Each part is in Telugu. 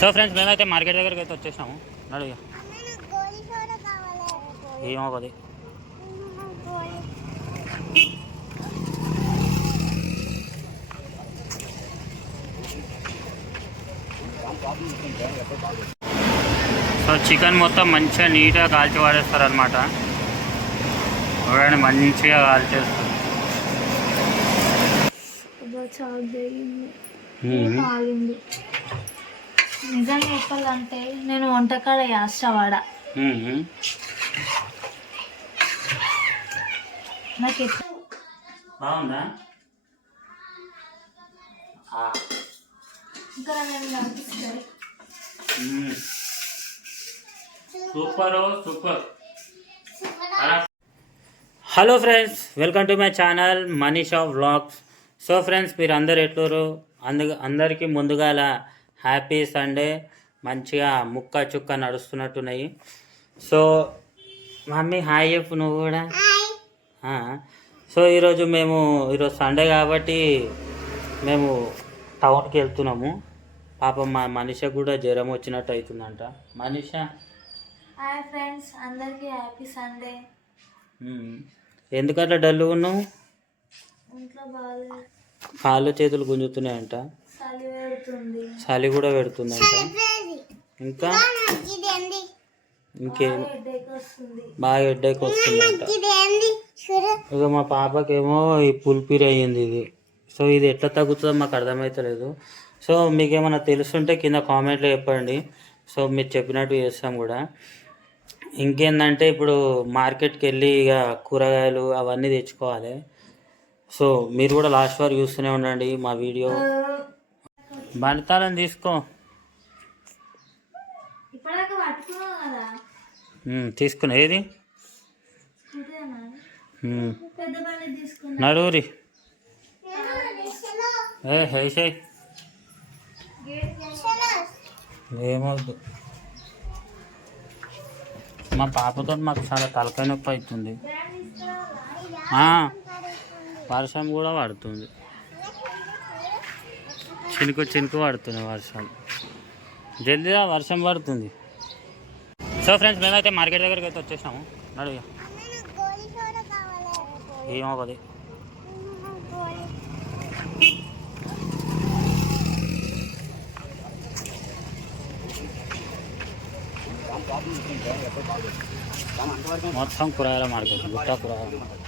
సో ఫ్రెండ్స్ మేమైతే మార్కెట్ దగ్గరికి అయితే వచ్చేసాము. నడు ఏమో పది. సో చికెన్ మొత్తం మంచిగా నీట్గా కాల్చి వాడేస్తారు అనమాట చూడండి మంచిగా కాల్చేస్తారు. కాలింది. నిజంగా చెప్పాలంటే నేను వంటకాడ యాష్టవాడ మ్మ్. నాకు బాగుందా. Super super. Hello friends welcome to my channel Manisha vlogs. So friends మీరు అందరు ఎట్లరు అందు అందరికీ ముందుగాల హ్యాపీ సండే. మంచిగా ముక్క చుక్క నడుస్తున్నట్టున్నాయి. సో మమ్మీ హాయ్ చెప్పు నువ్వు కూడా. సో ఈరోజు మేము ఈరోజు సండే కాబట్టి మేము టౌన్కి వెళ్తున్నాము. పాపం మా మనిష కూడా జ్వరం వచ్చినట్టు అవుతుందంట. మనిష? హాయ్ ఫ్రెండ్స్ అందరికీ హ్యాపీ సండే. ఉమ్. ఎందుకట్లా డల్గా ఉన్నావు? ఇంట్లో బాగా కాళ్ళు చేతులు గుంజుతున్నాయంట. పెడుతుంది. చలి కూడా పెడుతుందంట. ఇంకా? ఇంకేం? బాగా హెడ్ఏక్ వస్తుందంట. ఇక మా పాపకేమో ఈ పుల్పిరి అయ్యింది ఇది. సో ఇది ఎట్లా తగ్గుతుందో మాకు అర్థమవుతలేదు సో మీకు ఏమైనా తెలుసుంటే కింద కామెంట్లో చెప్పండి. సో మీరు చెప్పినట్టు చేస్తాం కూడా. ఇంకేందంటే ఇప్పుడు మార్కెట్కి వెళ్ళి ఇక కూరగాయలు అవన్నీ తెచ్చుకోవాలి. సో మీరు కూడా లాస్ట్ వరకు చూస్తూనే ఉండండి మా వీడియో. బండతాలని తీసుకో. తీసుకున్నా. ఏది? నడువురి. ఏ హేషయ్ ఏమవుద్దు మా పాపతో మాకు చాలా తలకాయ నొప్పి అవుతుంది. వర్షం కూడా పడుతుంది. చినుకు చినుకు పడుతుంది వర్షం. జల్దీగా వర్షం పడుతుంది. సో ఫ్రెండ్స్ మేమైతే మార్కెట్ దగ్గరికి అయితే వచ్చేసాము నడు ఏమో పది మొత్తం కూరగాయల మార్కెట్ గుట్ట కూరగాయల మార్కెట్.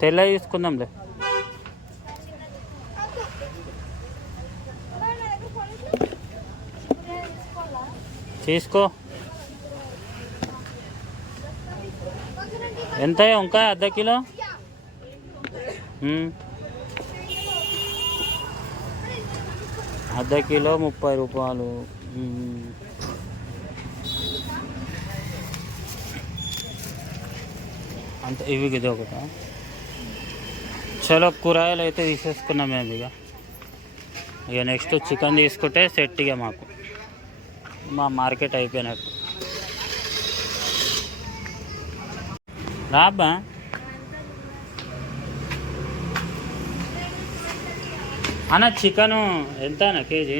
తెల్ల తీసుకుందాంలే. తీసుకో. ఎంత వంకాయ? అర్ధ కిలో? అర్ధ కిలో ముప్పై రూపాయలు. అంత ఇవి ఇది ఒకటా? చలో కూరగాయలు అయితే తీసేసుకున్నాం మేము ఇక. ఇక నెక్స్ట్ చికెన్ తీసుకుంటే సెట్ ఇక మాకు. మా మార్కెట్ అయిపోయినట్టు. రాబ్బా అన్న చికెను ఎంత అన్న కేజీ?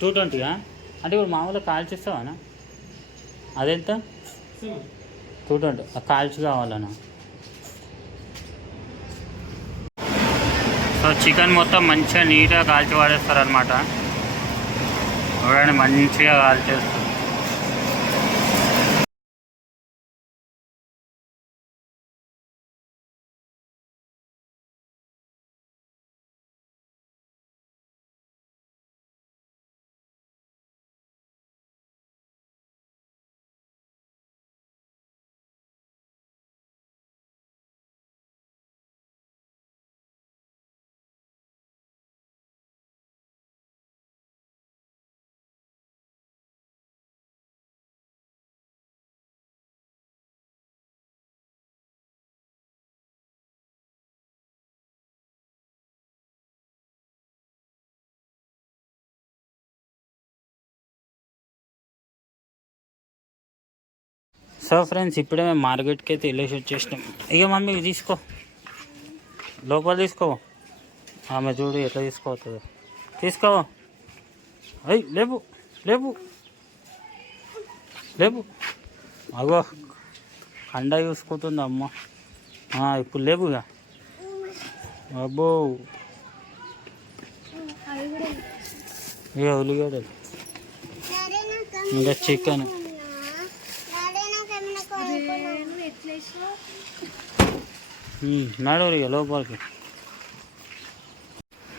టూ ట్వంటీయా అంటే ఇప్పుడు మామూలుగా కాల్చిస్తావా అన్న? అదెంత? టూ ట్వంటీ కాల్చి కావాలన్న. సో చికెన్ మొత్తం మంచిగా నీట్గా కాల్చి వాడేస్తారు అనమాట చూడండి మంచిగా కాల్చేస్తారు. సో ఫ్రెండ్స్ ఇప్పుడే మేము మార్కెట్కి అయితే వెళ్ళేసి వచ్చేసినాం. ఇక మమ్మీ తీసుకో. లోపల తీసుకో. ఆమె చూడు ఎట్లా తీసుకోవద్దు తీసుకో. అయ్యి లేపు లేపు. లేవు అగో కండ చూసుకుంటుంది అమ్మ. ఆ, ఇప్పుడు లేపుగా అబ్బో. ఇక ఉల్లిగడ్డలు. ఇంకా చికెన్. నడవరు ఇక లోపలికి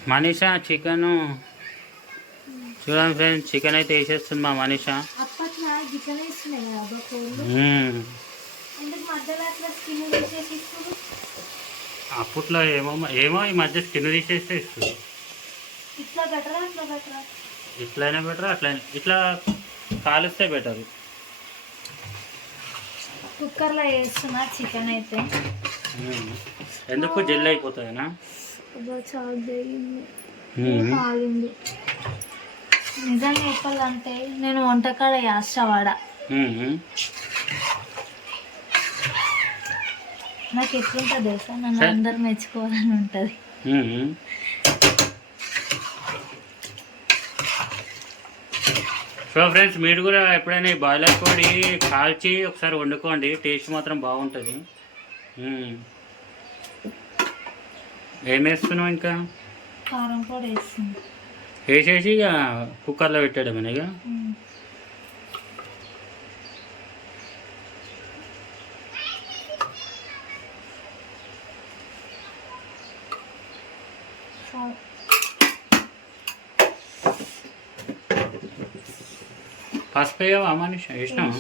మనీషా చికెన్ చూడండి ఫ్రెండ్స్ చికెన్ అయితే వేసేస్తుంది మా మనీషా అప్పట్లో ఏమో ఏమో ఈ మధ్య స్కిన్ తీసేస్తే ఇస్తుంది ఇట్లా బెటరా బెటర్ అట్లైనా ఇట్లా కాలుస్తే బెటర్ కుక్కర్లో వేస్తున్నా చికెన్ అయితే ఎందుకు జెల్ అయిపోతుందనా నిజంగా చెప్పాలంటే నేను వంటకాడ యాష్టవాడ నాకు ఎట్లుంటుంది తెలుసా? నన్ను సరే. అందరు మెచ్చుకోవాలని ఉంటుంది. సో ఫ్రెండ్స్ మీరు కూడా ఎప్పుడైనా బాయిలర్ కోడి కాల్చి ఒకసారి వండుకోండి. టేస్ట్ మాత్రం బాగుంటుంది. ఏం వేస్తున్నావు ఇంకా? కారం కూడా వేస్తుంది వేసేసి ఇక కుక్కర్లో పెట్టాడమేనా ఇక. పసుపు వేయవా మనిషి? వేసినావా?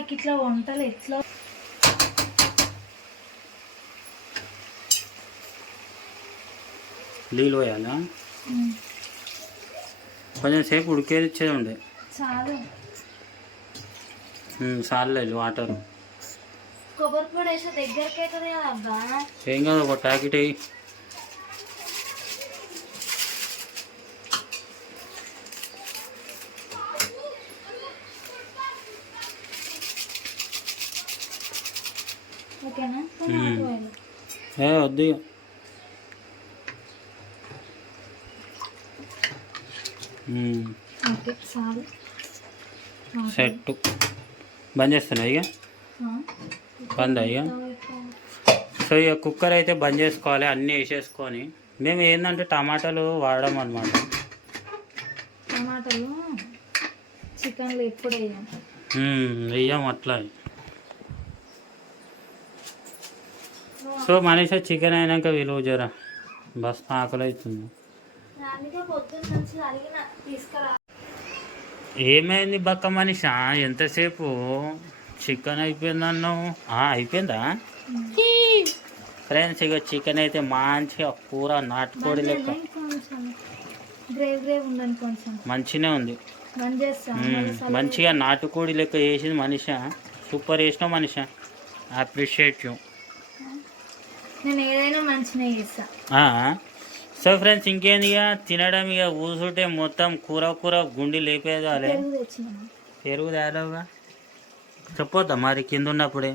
నాకు ఇట్లా వంటలు ఎట్లా? నీళ్ళు పోయాలా. కొంచెం సేపు ఉడికేది ఇచ్చేది ఉండే. చాలు. చాలేదు వాటర్. కొబ్బరి పొడి వేస్తే దగ్గరికి అవుతుంది కదా అబ్బా ఏం కాదు ఒక ప్యాకెట్ ఓకేనా? ఏ వద్దు. ఓకే చాలు సెట్ బంద్ చేస్తున్నా ఇక? బంద్ అయ్యా? సో ఇక కుక్కర్ అయితే బంద్ చేసుకోవాలి అన్నీ వేసేసుకొని. మేము ఏంటంటే టమాటాలు వాడడం అనమాట టమాటాలు చికెన్లో ఎప్పుడు వేయం? వెయ్యం అట్లా. సో మనిషి చికెన్ అయినాక విలువ జరా బస్ ఆకలి అవుతుంది ఏమైంది బక్క మనిషి? ఎంతసేపు? చికెన్ అయిపోయిందన్నావు. ఆ, అయిపోయిందా? ఫ్రెండ్స్ ఇక చికెన్ అయితే మంచిగా కూర నాటుకోడి లెక్క. మంచిగానే ఉంది. మంచిగా నాటుకోడి లెక్క వేసింది మనిషి. సూపర్ వేసినావు మనిషి. Appreciate you. నేను ఏదైనా మంచిగా చేస్తా. సో ఫ్రెండ్స్ ఇంకేంది ఇక? తినడం ఇక కూర్చుంటే మొత్తం కూర కూర గుండి లేపేదాలే పెరుగు తేలవుగా. చెప్పొద్దా మరి కింద ఉన్నప్పుడే?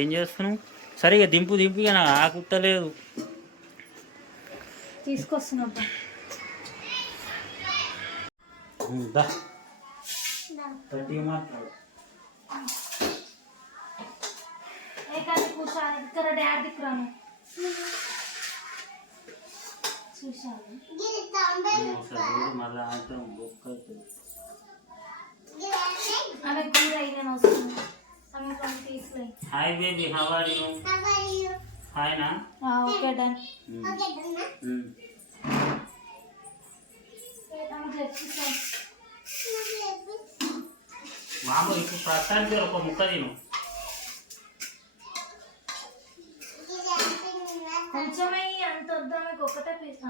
ఏం చేస్తున్నావు? సరే ఇక దింపు దింపు ఇక నాకు ఆకుట్టలేదు తీసుకొస్తున్నప్ప దా. గట్టిగా మాట్లాడు. ఏ కానీ కూర్చో ఇక్కడ డాడీ దిక్కురాను అవుతుంది. ఆమె కూర అయినా వస్తుంది ఆమె కొన్ని తీసులే hi baby how are you hi నా ఓకే డన్. ఆమె తెచ్చిస్తాను మామూలు ఇప్పుడు ప్రస్తుతానికి ఒక ముక్క తిను కొంచెమే అంత వద్దా మీకు ఒకటే పీస్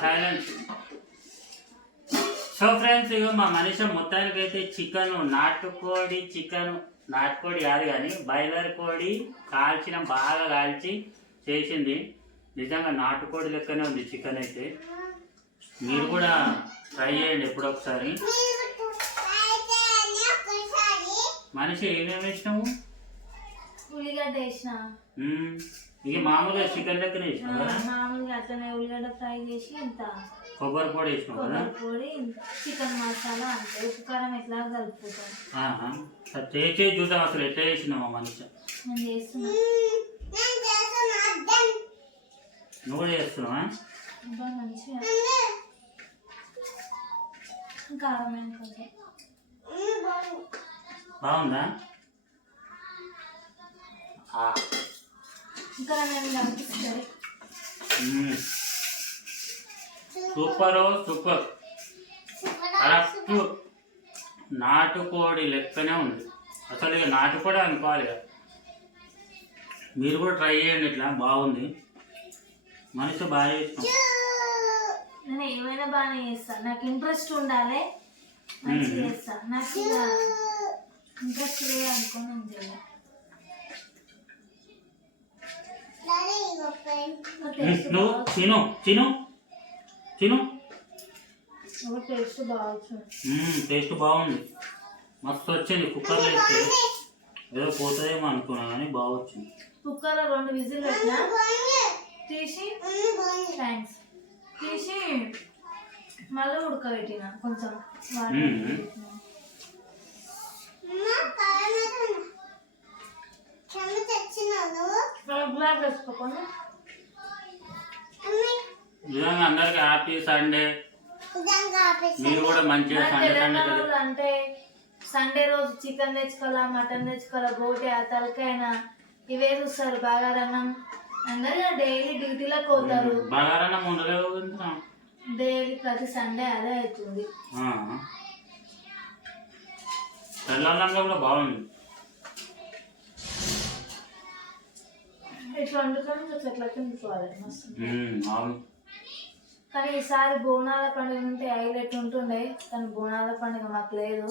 సైలెంట్ సో ఫ్రెండ్స్ ఇక మా మనిషి మొత్తానికి అయితే చికెన్ నాటుకోడి చికెన్ నాటుకోడి కాదు కానీ బాయిలర్ కోడి కాల్చిన బాగా కాల్చి చేసింది. నిజంగా నాటుకోడి లెక్కనే ఉంది చికెన్ అయితే. మీరు కూడా ట్రై చేయండి ఎప్పుడో ఒకసారి మనిషి ఏమేమి వేసినాము ఉల్లిగడ్డ వేసిన. ఇక మామూలుగా చికెన్ లెక్కనే మామూలుగా అట్లనే ఉల్లిగడ్డ ఫ్రై చేసి ఇంత. కొబ్బరి పొడి వేసినావు? కదా కొబ్బరి పొడి చికెన్ మసాలా అంతే. ఉప్పు కారం ఎట్లా కలుపుకుంటాం? చేసి చూద్దాం అసలు ఎట్లా వేసినావా మనిషి. నేను చేస్తున్నా. నువ్వు కూడా చేస్తున్నావా? మంచిగా. కారం బాగుందా? Super super. కరెక్ట్. నాటుకోడి లెక్కనే ఉంది. అసలు ఇక నాటుకోడి అనుకోవాలి. మీరు కూడా ట్రై చేయండి ఇట్లా బాగుంది. మనిషి బాగా చేసినాం. నేను ఏమైనా బాగానే చేస్తాను నాకు ఇంట్రెస్ట్ ఉండాలి. మంచిగా మ్మ్. చేస్తా. నాకు ఇంట్రెస్ట్ లేదు అనుకో నేను చేయాలి టేస్ట్ నువ్వు తిను తిను తిను టేస్ట్ బాగుంది మ్మ్, టేస్ట్ బాగుంది. మస్తు వచ్చింది కుక్కర్లో వేస్తే. ఏదో పోతుందేమో అనుకున్నా కానీ బాగా వచ్చింది. కుక్కర్లో రెండు విజిల్ పెట్టినా? తీసి? థ్యాంక్స్ తీసి మళ్ళీ ఉడకబెట్టిన కొంచెం. గ్లాస్ వేసుకోకుండా నిజంగా అందరికి హ్యాపీ సండే. మీరు కూడా మంచిగా సండే సండే తెలంగాణలో అంటే సండే రోజు చికెన్ తెచ్చుకోవాలా మటన్ తెచ్చుకోవాలా బోటి ఆ తలకైనా ఇవే చూస్తారు బాగారన్నం. అందరూ డైలీ డ్యూటీలోకి పోతారు. ఊగుతున్నాం. డైలీ ప్రతి సండే అదే అవుతుంది. ఆ. తెల్లన్నంలో కూడా బాగుంది. ఇట్లా వండుకొని మస్తు. మ్మ్, అవును. కానీ ఈసారి బోనాల పండుగ ఉంటే హైలైట్ ఉంటుండే కానీ బోనాల పండుగ మాకు లేదు.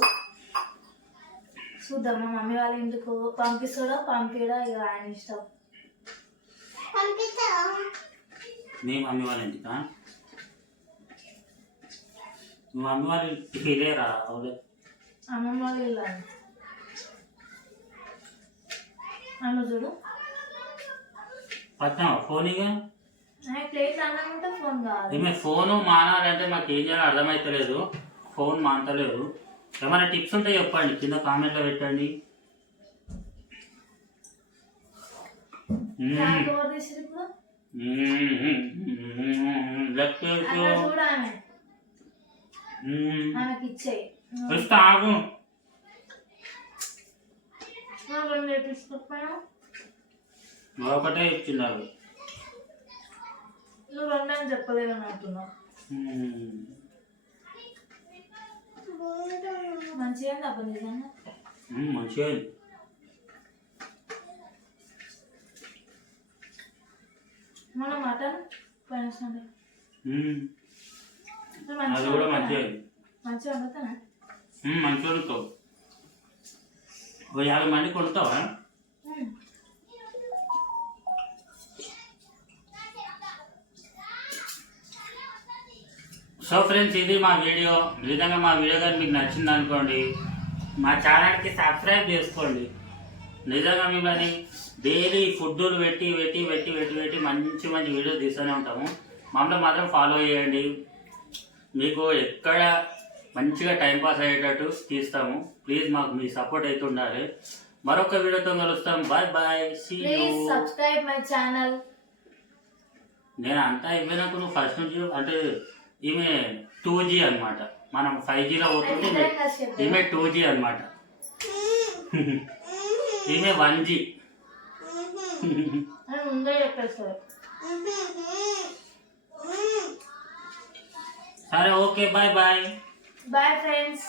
చూద్దాం మా మమ్మీ వాళ్ళ ఇంటికి పంపిస్తాడో? పంపిడో ఇక ఆయన ఇష్టం. మీ మమ్మీ వాళ్ళ ఇంటికా? మీ మమ్మీ వాళ్ళ ఇంటికి లేరా అవులే అమ్మమ్మ వాళ్ళు వెళ్ళాలి అమ్మ చూడు. పట్టినా ఫోన్ ఇక ఈమె ఫోను మానాలంటే మాకు ఏం చేయాలో అర్థమైతలేదు. ఫోన్ మానతలేదు. ఏమైనా టిప్స్ ఉంటే చెప్పండి కింద కామెంట్లో పెట్టండి. ఇస్తా ఆగు. ఒకటే ఇచ్చినారు నువ్వు రెండు అని చెప్పలేదు అని అంటున్నావు. మంచిగా డబ్బు నిజంగా మంచిగా. మన మటన్ సండే అది మంచిగా కూడా వండుతావా? మంచిగా ఉంది. మంచిగా వండుతానా మంచిగా ఉంటావు ఓ యాభై మంది కొడతావా సో ఫ్రెండ్స్ ఇది మా వీడియో. నిజంగా మా వీడియో కానీ మీకు నచ్చింది అనుకోండి మా ఛానల్కి సబ్స్క్రైబ్ చేసుకోండి. నిజంగా మిమ్మల్ని డైలీ ఫుడ్లు పెట్టి పెట్టి పెట్టి పెట్టి పెట్టి మంచి మంచి వీడియోస్ తీస్తూనే ఉంటాము. మమ్మల్ని మాత్రం ఫాలో చేయండి. మీకు ఎక్కడ మంచిగా టైం పాస్ అయ్యేటట్టు తీస్తాము. ప్లీజ్ మాకు మీ సపోర్ట్ అయితే ఉండాలి. మరొక వీడియోతో కలుస్తాం. Bye bye see subscribe my channel నేను అంతా అయిపోయినాక నువ్వు ఫస్ట్ నుంచి అంటే ఈమె టూ జీ అనమాట మనం ఫైవ్ జీలో పోతుంటే ఈమె- ఈమె టూ జీ అనమాట ఈమె వన్ జీ అని ముందే చెప్పేస్తారు సరే okay bye bye. Bye friends.